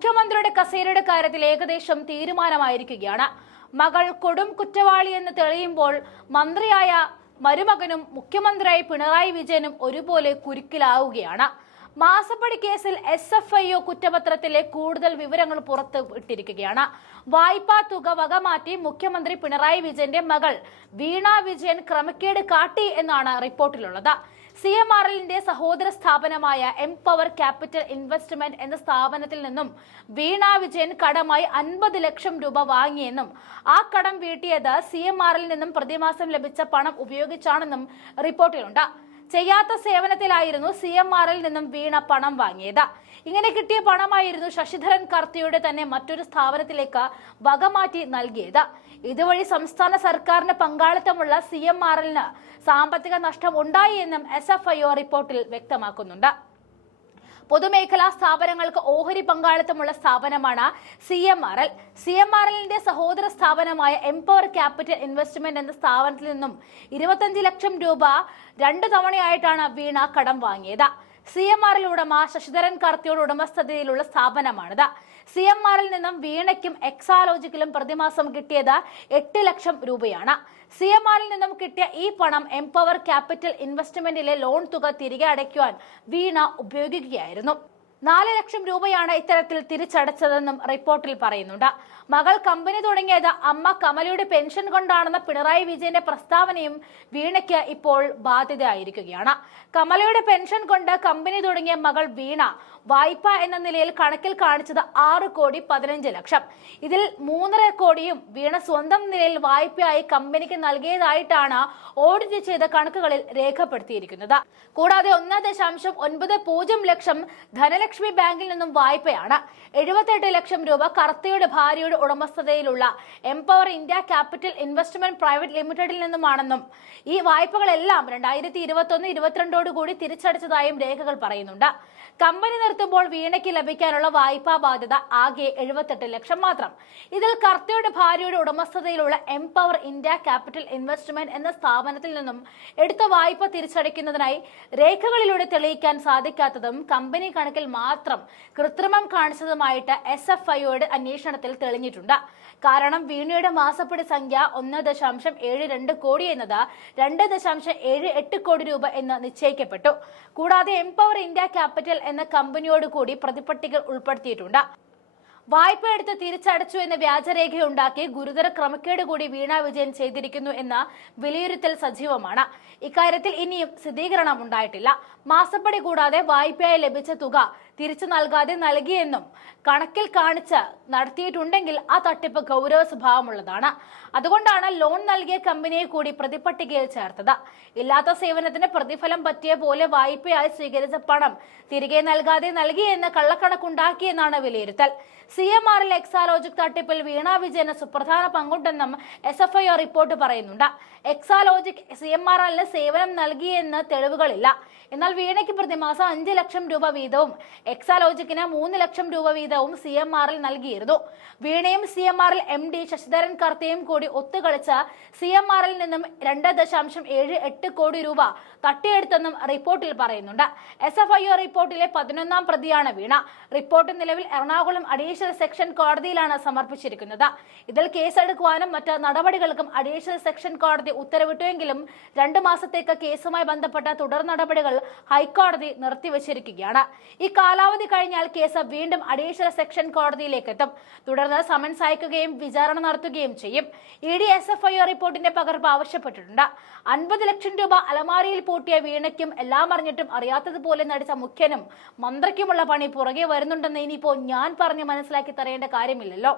മുഖ്യമന്ത്രിയുടെ കസേരയുടെ കാര്യത്തിൽ ഏകദേശം തീരുമാനമായിരിക്കുകയാണ്. മകൾ കൊടും കുറ്റവാളി എന്ന് തെളിയുമ്പോൾ മന്ത്രിയായ മരുമകനും മുഖ്യമന്ത്രിയായി പിണറായി വിജയനും ഒരുപോലെ കുരുക്കിലാവുകയാണ്. മാസപ്പടി കേസിൽ എസ് എഫ് ഐ ഒ കുറ്റപത്രത്തിലെ കൂടുതൽ വിവരങ്ങൾ പുറത്ത് ഇട്ടിരിക്കുകയാണ്. വായ്പാ തുക വക മാറ്റി മുഖ്യമന്ത്രി പിണറായി വിജയന്റെ മകൾ വീണ വിജയൻ ക്രമക്കേട് കാട്ടി എന്നാണ് റിപ്പോർട്ടിലുള്ളത്. സി എം ആർ എല്ലിന്റെ സഹോദര സ്ഥാപനമായ എംപവർ ക്യാപിറ്റൽ ഇൻവെസ്റ്റ്മെന്റ് എന്ന സ്ഥാപനത്തിൽ നിന്നും വീണ വിജയൻ കടമായി അൻപത് ലക്ഷം രൂപ വാങ്ങിയെന്നും ആ കടം വീട്ടിയത് സി എം ആറിൽ നിന്നും പ്രതിമാസം ലഭിച്ച പണം ഉപയോഗിച്ചാണെന്നും റിപ്പോർട്ടിലുണ്ട്. ചെയ്യാത്ത സേവനത്തിലായിരുന്നു സി എം ആറിൽ നിന്നും വീണ പണം വാങ്ങിയത്. ഇങ്ങനെ കിട്ടിയ പണമായിരുന്നു ശശിധരൻ കർത്തിയുടെ തന്നെ മറ്റൊരു സ്ഥാപനത്തിലേക്ക് വകമാറ്റി നൽകിയത്. ഇതുവഴി സംസ്ഥാന സർക്കാരിന് പങ്കാളിത്തമുള്ള സി എം ആറിന് സാമ്പത്തിക നഷ്ടം ഉണ്ടായി എന്നും എസ് എഫ് ഐ ഒ റിപ്പോർട്ടിൽ വ്യക്തമാക്കുന്നുണ്ട്. പൊതുമേഖലാ സ്ഥാപനങ്ങൾക്ക് ഓഹരി പങ്കാളിത്തമുള്ള സ്ഥാപനമാണ് C M R L. C M R എല്ലിന്റെ സഹോദര സ്ഥാപനമായ എംപവർ ക്യാപിറ്റൽ ഇൻവെസ്റ്റ്മെന്റ് എന്ന സ്ഥാപനത്തിൽ നിന്നും ഇരുപത്തഞ്ച് ലക്ഷം രൂപ രണ്ടു തവണയായിട്ടാണ് വീണ കടം വാങ്ങിയത്. സി എം ആറിൽ ഉടമ ശശിധരൻ കർത്തിയുടെ ഉടമസ്ഥതയിലുള്ള സ്ഥാപനമാണിത്. സി എം ആറിൽ നിന്നും വീണയ്ക്കും എക്സാലോജിക്കലും പ്രതിമാസം കിട്ടിയത് എട്ട് ലക്ഷം രൂപയാണ്. സി എം ആറിൽ നിന്നും കിട്ടിയ ഈ പണം എംപവർ ക്യാപിറ്റൽ ഇൻവെസ്റ്റ്മെന്റിലെ ലോൺ തുക തിരികെ അടയ്ക്കുവാൻ വീണ ഉപയോഗിക്കുകയായിരുന്നു. നാല് ലക്ഷം രൂപയാണ് ഇത്തരത്തിൽ തിരിച്ചടച്ചതെന്നും റിപ്പോർട്ടിൽ പറയുന്നുണ്ട്. മകൾ കമ്പനി തുടങ്ങിയത് അമ്മ കമലയുടെ പെൻഷൻ കൊണ്ടാണെന്ന പിണറായി വിജയന്റെ പ്രസ്താവനയും വീണയ്ക്ക് ഇപ്പോൾ ബാധ്യതയായിരിക്കുകയാണ്. കമലയുടെ പെൻഷൻ കൊണ്ട് കമ്പനി തുടങ്ങിയ മകൾ വീണ വായ്പ എന്ന നിലയിൽ കണക്കിൽ കാണിച്ചത് ആറ് കോടി പതിനഞ്ച് ലക്ഷം. ഇതിൽ മൂന്നര കോടിയും വീണ സ്വന്തം നിലയിൽ വായ്പയായി കമ്പനിക്ക് നൽകിയതായിട്ടാണ് ഓഡിറ്റ് ചെയ്ത കണക്കുകളിൽ രേഖപ്പെടുത്തിയിരിക്കുന്നത്. കൂടാതെ ഒന്ന് ദശാംശം ഒൻപത് പൂജ്യം ലക്ഷം ധനലക്ഷ്മി ബാങ്കിൽ നിന്നും വായ്പയാണ്. എഴുപത്തെട്ട് ലക്ഷം രൂപ കർത്തയുടെ ഭാര്യയുടെ ഉടമസ്ഥതയിലുള്ള empower India capital investment private ലിമിറ്റഡിൽ നിന്നുമാണെന്നും ഈ വായ്പകളെല്ലാം രണ്ടായിരത്തി ഇരുപത്തി ഒന്ന് ഇരുപത്തിരണ്ടോട് കൂടി തിരിച്ചടച്ചതായും രേഖകൾ പറയുന്നുണ്ട്. കമ്പനി നിർത്തുമ്പോൾ വീണയ്ക്ക് ലഭിക്കാനുള്ള വായ്പാ ബാധ്യത ആകെ എഴുപത്തെട്ട് ലക്ഷം മാത്രം. ഇതിൽ കർത്തയുടെ ഭാര്യയുടെ ഉടമസ്ഥതയിലുള്ള എംപവർ ഇന്ത്യ ക്യാപിറ്റൽ ഇൻവെസ്റ്റ്മെന്റ് എന്ന സ്ഥാപനത്തിൽ നിന്നും എടുത്ത വായ്പ തിരിച്ചടയ്ക്കുന്നതിനായി രേഖകളിലൂടെ തെളിയിക്കാൻ സാധിക്കാത്തതും കമ്പനി കണക്കിൽ മാത്രം കൃത്രിമം കാണിച്ചതുമായിട്ട് എസ് എഫ് ഐയോട് അന്വേഷണത്തിൽ തെളിഞ്ഞിട്ടുണ്ട്. കാരണം വീണയുടെ മാസപ്പടി സംഖ്യ ഒന്ന് ദശാംശം ഏഴ് രണ്ട് കോടി എന്നത് രണ്ട് ദശാംശം ഏഴ് എട്ട് കോടി രൂപ എന്ന് നിശ്ചയിക്കപ്പെട്ടു. കൂടാതെ എംപവർ ഇന്ത്യ ക്യാപിറ്റൽ എന്ന കമ്പനിയോട് കൂടി പ്രതിപട്ടികകൾ ഉൾപ്പെടുത്തിയിട്ടുണ്ട്. വായ്പ എടുത്ത് തിരിച്ചടച്ചു എന്ന വ്യാജരേഖയുണ്ടാക്കി ഗുരുതര ക്രമക്കേട് കൂടി വീണ വിജയൻ ചെയ്തിരിക്കുന്നു എന്ന വിലയിരുത്തൽ സജീവമാണ്. ഇക്കാര്യത്തിൽ ഇനിയും സ്ഥിരീകരണം ഉണ്ടായിട്ടില്ല. മാസപ്പടി കൂടാതെ വായ്പയായി ലഭിച്ച തുക തിരിച്ചു നൽകാതെ നൽകിയെന്നും കണക്കിൽ കാണിച്ച് നടത്തിയിട്ടുണ്ടെങ്കിൽ ആ തട്ടിപ്പ് ഗൗരവ സ്വഭാവമുള്ളതാണ് അതുകൊണ്ടാണ് ലോൺ നൽകിയ കമ്പനിയെ കൂടി പ്രതിപട്ടികയിൽ ചേർത്തത്. ഇല്ലാത്ത സേവനത്തിന് പ്രതിഫലം പറ്റിയ പോലെ വായ്പയായി സ്വീകരിച്ച പണം തിരികെ നൽകാതെ നൽകിയെന്ന് കള്ളക്കണക്കുണ്ടാക്കിയെന്നാണ് വിലയിരുത്തൽ. സി എം ആറിൽ എക്സാലോജിക് തട്ടിപ്പിൽ വീണ വിജയന് സുപ്രധാന പങ്കുണ്ടെന്നും എസ് എഫ് ഐ റിപ്പോർട്ട് പറയുന്നുണ്ട്. എക്സാലോജിക് സി എം ആർ എല്ലിന് സേവനം നൽകിയെന്ന് തെളിവുകളില്ല. എന്നാൽ വീണയ്ക്ക് പ്രതിമാസം അഞ്ച് ലക്ഷം രൂപ വീതവും എക്സാലോജിക്കിന് മൂന്ന് ലക്ഷം രൂപ വീതവും സി എം ആറിൽ നൽകിയിരുന്നു. വീണയും സി എം ആറിൽ എം ഡി ശശിധരൻ കർത്തയും കൂടി ഒത്തുകളിച്ച് സി എം ആറിൽ നിന്നും രണ്ട് ദശാംശം ഏഴ് എട്ട് കോടി രൂപ തട്ടിയെടുത്തെന്നും റിപ്പോർട്ടിൽ പറയുന്നുണ്ട്. എസ് എഫ് ഐ റിപ്പോർട്ടിലെ പതിനൊന്നാം പ്രതിയാണ് വീണ. റിപ്പോർട്ട് നിലവിൽ എറണാകുളം അഡീഷണൽ സെക്ഷൻ കോടതിയിലാണ് സമർപ്പിച്ചിരിക്കുന്നത്. ഇതിൽ കേസെടുക്കുവാനും മറ്റ് നടപടികൾക്കും അഡീഷണൽ സെക്ഷൻ കോടതി ഉത്തരവിട്ടുവെങ്കിലും രണ്ട് മാസത്തേക്ക് കേസുമായി ബന്ധപ്പെട്ട തുടർ നടപടികൾ ഹൈക്കോടതി നിർത്തിവച്ചിരിക്കുകയാണ്. ഈ കാലാവധി കഴിഞ്ഞാൽ കേസ് വീണ്ടും അഡീഷണൽ സെക്ഷൻ കോടതിയിലേക്ക് എത്തും തുടർന്ന് സമൻസ് അയക്കുകയും വിചാരണ നടത്തുകയും ചെയ്യും. E D S F I റിപ്പോർട്ടിന്റെ പകർപ്പ് ആവശ്യപ്പെട്ടിട്ടുണ്ട്. അൻപത് ലക്ഷം രൂപ അലമാരിയിൽ പൂട്ടിയ വീണയ്ക്കും എല്ലാം അറിഞ്ഞിട്ടും അറിയാത്തതുപോലെ നടിച്ച മുഖ്യനും മന്ത്രിക്കുമുള്ള പണി പുറകെ വരുന്നുണ്ടെന്ന് ഇനിയിപ്പോ ഞാൻ പറഞ്ഞ് മനസ്സിലാക്കി തരേണ്ട കാര്യമില്ലല്ലോ